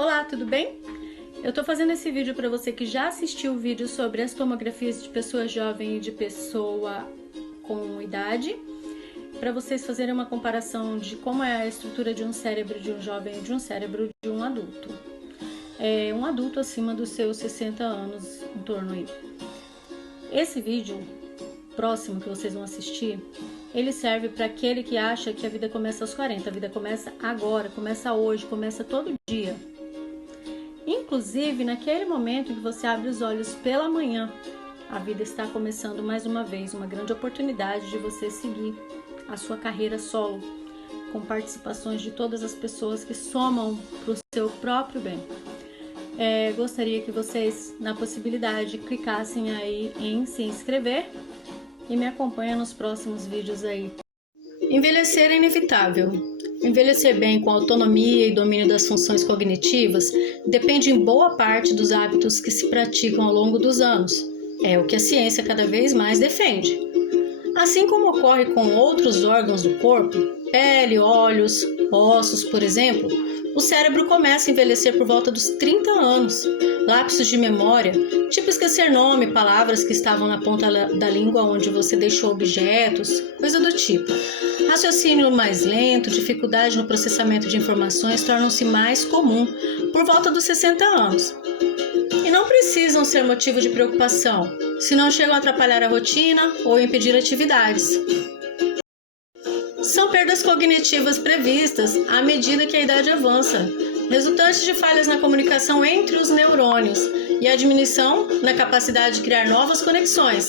Olá, tudo bem? Eu tô fazendo esse vídeo para você que já assistiu o vídeo sobre as tomografias de pessoa jovem e de pessoa com idade, para vocês fazerem uma comparação de como é a estrutura de um cérebro de um jovem e de um cérebro de um adulto. Um adulto acima dos seus 60 anos, em torno aí. Esse vídeo próximo que vocês vão assistir, ele serve para aquele que acha que a vida começa aos 40. A vida começa agora, começa hoje, começa todo dia. Inclusive, naquele momento em que você abre os olhos pela manhã, a vida está começando mais uma vez, uma grande oportunidade de você seguir a sua carreira solo, com participações de todas as pessoas que somam para o seu próprio bem. Gostaria que vocês, na possibilidade, clicassem aí em se inscrever e me acompanhem nos próximos vídeos aí. Envelhecer é inevitável. Envelhecer bem com autonomia e domínio das funções cognitivas depende em boa parte dos hábitos que se praticam ao longo dos anos. É o que a ciência cada vez mais defende. Assim como ocorre com outros órgãos do corpo, pele, olhos, ossos, por exemplo, o cérebro começa a envelhecer por volta dos 30 anos. Lapsos de memória, tipo esquecer nome, palavras que estavam na ponta da língua onde você deixou objetos, coisa do tipo. Raciocínio mais lento, dificuldade no processamento de informações tornam-se mais comum por volta dos 60 anos. E não precisam ser motivo de preocupação, se não chegam a atrapalhar a rotina ou impedir atividades. São perdas cognitivas previstas à medida que a idade avança, resultantes de falhas na comunicação entre os neurônios e a diminuição na capacidade de criar novas conexões,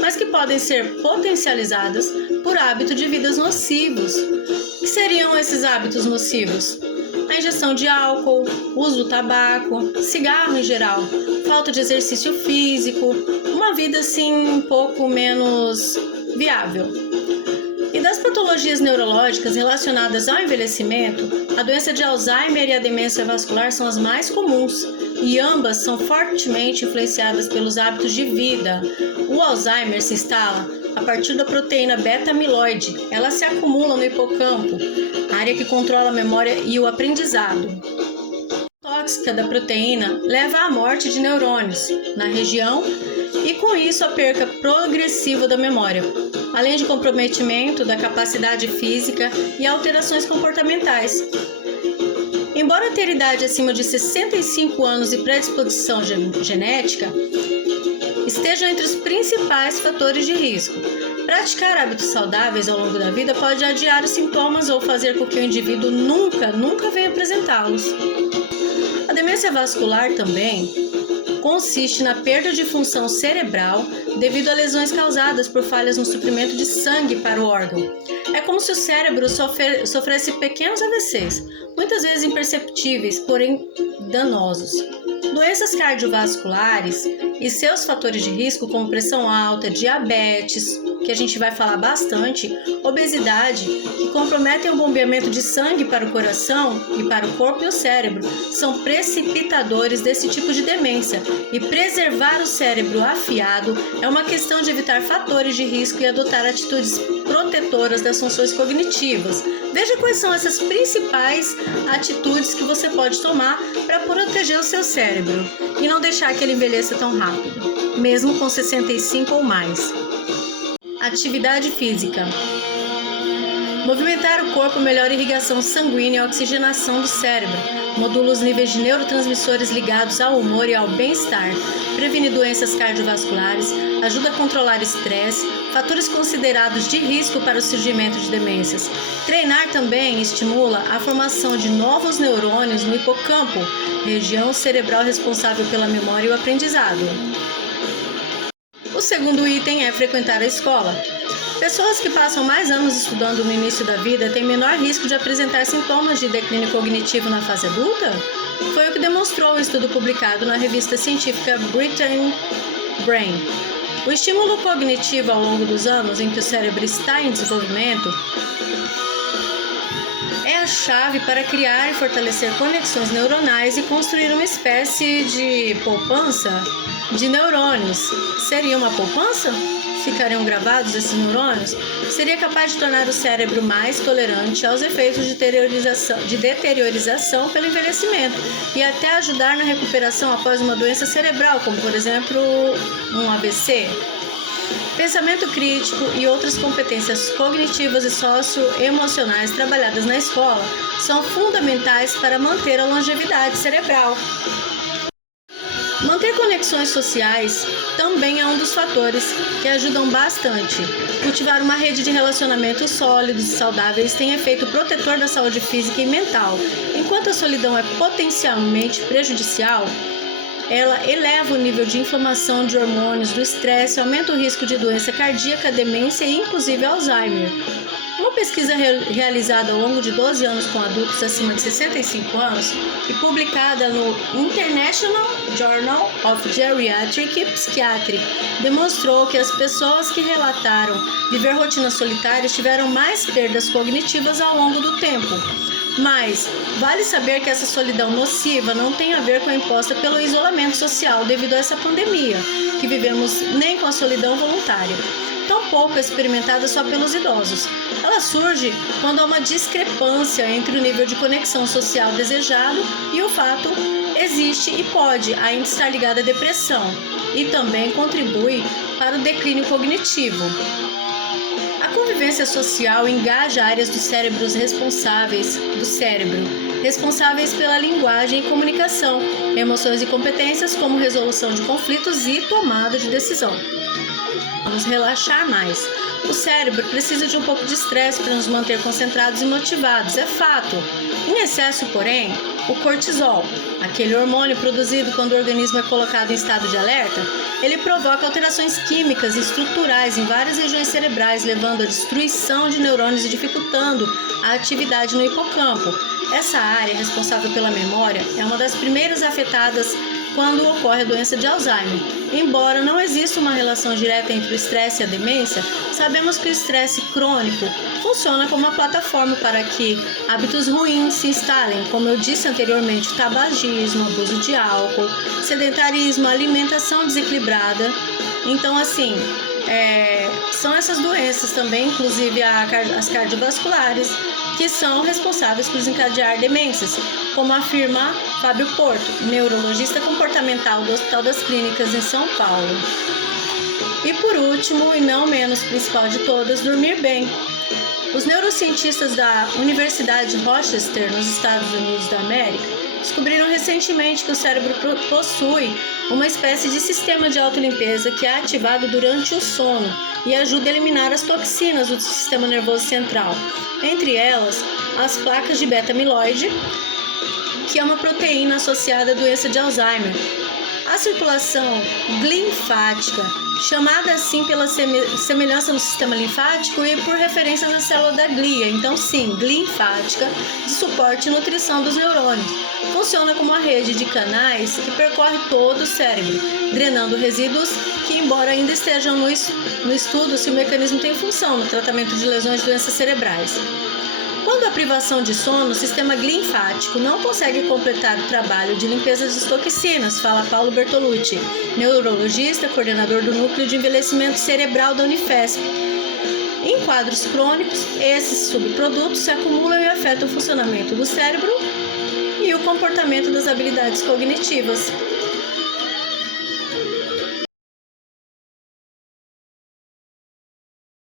mas que podem ser potencializadas por hábitos de vidas nocivos. O que seriam esses hábitos nocivos? A ingestão de álcool, uso do tabaco, cigarro em geral, falta de exercício físico, uma vida assim um pouco menos viável. E das patologias neurológicas relacionadas ao envelhecimento, a doença de Alzheimer e a demência vascular são as mais comuns, e ambas são fortemente influenciadas pelos hábitos de vida. O Alzheimer se instala a partir da proteína beta-amiloide. Ela se acumula no hipocampo, área que controla a memória e o aprendizado. A tóxica da proteína leva à morte de neurônios na região e, com isso, a perca progressiva da memória, além de comprometimento da capacidade física e alterações comportamentais. Embora ter idade acima de 65 anos e predisposição genética estejam entre os principais fatores de risco, praticar hábitos saudáveis ao longo da vida pode adiar os sintomas ou fazer com que o indivíduo nunca venha apresentá-los. A demência vascular também consiste na perda de função cerebral devido a lesões causadas por falhas no suprimento de sangue para o órgão. É como se o cérebro sofresse pequenos AVCs, muitas vezes imperceptíveis, porém danosos. Doenças cardiovasculares e seus fatores de risco, como pressão alta, diabetes, que a gente vai falar bastante, obesidade, que comprometem o bombeamento de sangue para o coração e para o corpo e o cérebro, são precipitadores desse tipo de demência. E preservar o cérebro afiado é uma questão de evitar fatores de risco e adotar atitudes protetoras das funções cognitivas. Veja quais são essas principais atitudes que você pode tomar para proteger o seu cérebro e não deixar que ele envelheça tão rápido, mesmo com 65 ou mais. Atividade física. Movimentar o corpo melhora a irrigação sanguínea e a oxigenação do cérebro, modula os níveis de neurotransmissores ligados ao humor e ao bem-estar, previne doenças cardiovasculares, ajuda a controlar estresse, fatores considerados de risco para o surgimento de demências. Treinar também estimula a formação de novos neurônios no hipocampo, região cerebral responsável pela memória e o aprendizado. O segundo item é frequentar a escola. Pessoas que passam mais anos estudando no início da vida têm menor risco de apresentar sintomas de declínio cognitivo na fase adulta? Foi o que demonstrou um estudo publicado na revista científica Britain Brain. O estímulo cognitivo ao longo dos anos em que o cérebro está em desenvolvimento é a chave para criar e fortalecer conexões neuronais e construir uma espécie de poupança de neurônios. Seria uma poupança? ficariam gravados esses neurônios, seria capaz de tornar o cérebro mais tolerante aos efeitos de deteriorização pelo envelhecimento e até ajudar na recuperação após uma doença cerebral, como por exemplo um AVC. Pensamento crítico e outras competências cognitivas e socioemocionais trabalhadas na escola são fundamentais para manter a longevidade cerebral. Manter conexões sociais também é um dos fatores que ajudam bastante. Cultivar uma rede de relacionamentos sólidos e saudáveis tem efeito protetor da saúde física e mental. Enquanto a solidão é potencialmente prejudicial, ela eleva o nível de inflamação de hormônios, do estresse, aumenta o risco de doença cardíaca, demência e inclusive Alzheimer. Uma pesquisa realizada ao longo de 12 anos com adultos acima de 65 anos e publicada no International Journal of Geriatric Psychiatry demonstrou que as pessoas que relataram viver rotinas solitárias tiveram mais perdas cognitivas ao longo do tempo. Mas vale saber que essa solidão nociva não tem a ver com a imposta pelo isolamento social devido a essa pandemia, que vivemos, nem com a solidão voluntária, tampouco é experimentada só pelos idosos. Ela surge quando há uma discrepância entre o nível de conexão social desejado e o fato existe e pode ainda estar ligada à depressão, e também contribui para o declínio cognitivo. A convivência social engaja áreas do cérebro responsáveis pela linguagem e comunicação, emoções e competências como resolução de conflitos e tomada de decisão. Vamos relaxar mais. O cérebro precisa de um pouco de estresse para nos manter concentrados e motivados, é fato. Em excesso, porém, o cortisol, aquele hormônio produzido quando o organismo é colocado em estado de alerta, ele provoca alterações químicas e estruturais em várias regiões cerebrais, levando à destruição de neurônios e dificultando a atividade no hipocampo. Essa área, responsável pela memória, é uma das primeiras afetadas quando ocorre a doença de Alzheimer. Embora não exista uma relação direta entre o estresse e a demência, sabemos que o estresse crônico funciona como uma plataforma para que hábitos ruins se instalem, como eu disse anteriormente, tabagismo, abuso de álcool, sedentarismo, alimentação desequilibrada. Então, assim, são essas doenças também, inclusive as cardiovasculares, que são responsáveis por desencadear demências, como afirma Fábio Porto, neurologista comportamental do Hospital das Clínicas em São Paulo. E por último, e não menos principal de todas, dormir bem. Os neurocientistas da Universidade de Rochester, nos Estados Unidos da América, descobriram recentemente que o cérebro possui uma espécie de sistema de autolimpeza que é ativado durante o sono e ajuda a eliminar as toxinas do sistema nervoso central, entre elas as placas de beta-amiloide, que é uma proteína associada à doença de Alzheimer. A circulação linfática, chamada assim pela semelhança no sistema linfático e por referência à célula da glia, então sim, linfática, de suporte e nutrição dos neurônios. Funciona como uma rede de canais que percorre todo o cérebro, drenando resíduos que, embora ainda estejam no estudo se o mecanismo tem função no tratamento de lesões de doenças cerebrais. Quando a privação de sono, o sistema linfático não consegue completar o trabalho de limpeza das toxinas, fala Paulo Bertolucci, neurologista, coordenador do Núcleo de Envelhecimento Cerebral da Unifesp. Em quadros crônicos, esses subprodutos se acumulam e afetam o funcionamento do cérebro e o comportamento das habilidades cognitivas.